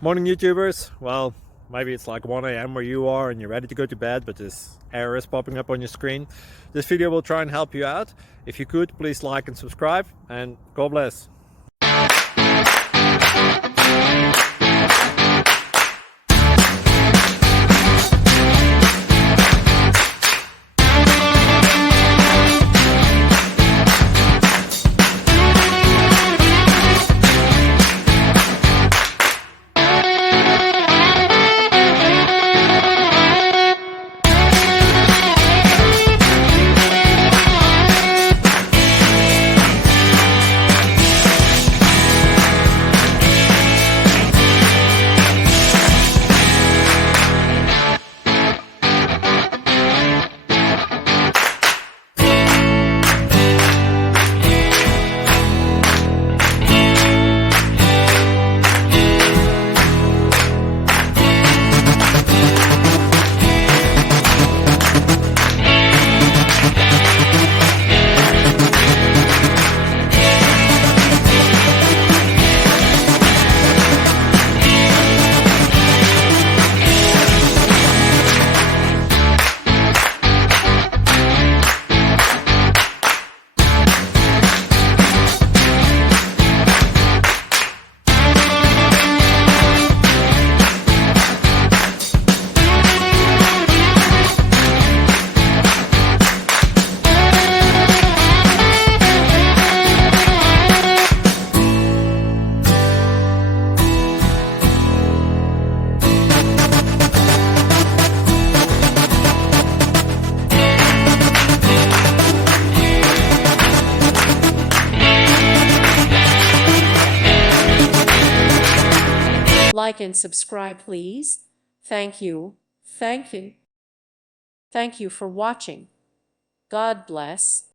Morning YouTubers. Well, maybe it's like 1 a.m. where you are and you're ready to go to bed, but this error is popping up on your screen. This video will try and help you out. If you could, please like and subscribe, and God bless. Like and subscribe, please. Thank you. Thank you. Thank you for watching. God bless.